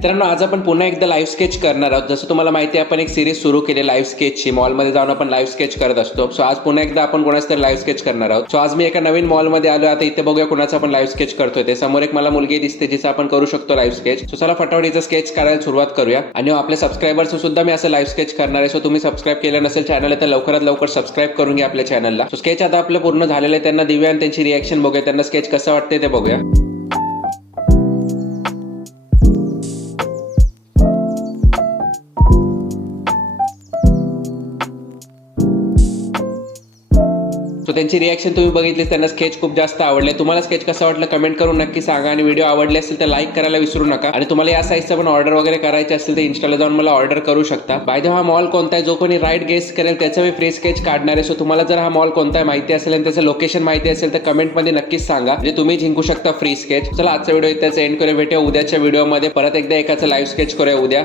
मित्रांनो, आज आपण पुन्हा एकदा लाईव्ह स्केच करणार आहोत. जसं तुम्हाला माहिती आहे, आपण एक सिरीज सुरू केली लाईव्ह स्केचची. मॉलमध्ये जाऊन आपण लाईव्ह स्केच करत असतो. सो आज पुन्हा एकदा आपण कोणाचं तरी लाईव्ह स्केच करणार आहोत. सो आज मी एका नवीन मॉलमध्ये आलो. आता इथे बघूया कोणाचं आपण लाईव्ह स्केच करतोय ते. समोर एक मला मुलगी दिसते जिचं आपण करू शकतो लाईव्ह स्केच. सो चला फटाफट हिचं स्केच करायला सुरुवात करूया. आणि आपल्या सबस्क्रायबर्स सुद्धा मी असं लाईव्ह स्केच करणार आहे. सो तुम्ही सबस्क्राईब केलं नसेल चॅनल तर लवकरात लवकर सबस्क्राईब करून घ्या आपल्या चॅनलला. सो स्केच आता आपलं पूर्ण झालेलं आहे. त्यांना देऊया आणि त्यांची रिएक्शन बघूया. त्यांना स्केच कसं वाटतंय ते बघूया. सो त्यांची रिएक्शन तुम्ही बघितली. त्यांना स्केच खूप जास्त आवडले. तुम्हाला स्केच कसं वाटलं कमेंट करून नक्की सांगा. आणि व्हिडिओ आवडले असेल तर लाईक करायला विसरू नका. आणि तुम्हाला या साईजचा पण ऑर्डर वगैरे करायची असेल तर इन्स्टाला जाऊन मला ऑर्डर करू शकता. बाय द वे, हा मॉल कोणता आहे जो कोणी राईट गेस करेल त्याचं मी फ्री स्केच काढणार आहे. सो तुम्हाला जर हा मॉल कोणता आहे माहिती असेल आणि त्याचं लोकेशन माहिती असेल तर कमेंटमध्ये नक्कीच सांगा, म्हणजे तुम्ही जिंकू शकता फ्री स्केच. चला आजचा व्हिडिओ इथेच एंड करूया. भेटूया उद्याच्या व्हिडिओमध्ये. परत एकदा एकाचं लाईव्ह स्केच करूया उद्या.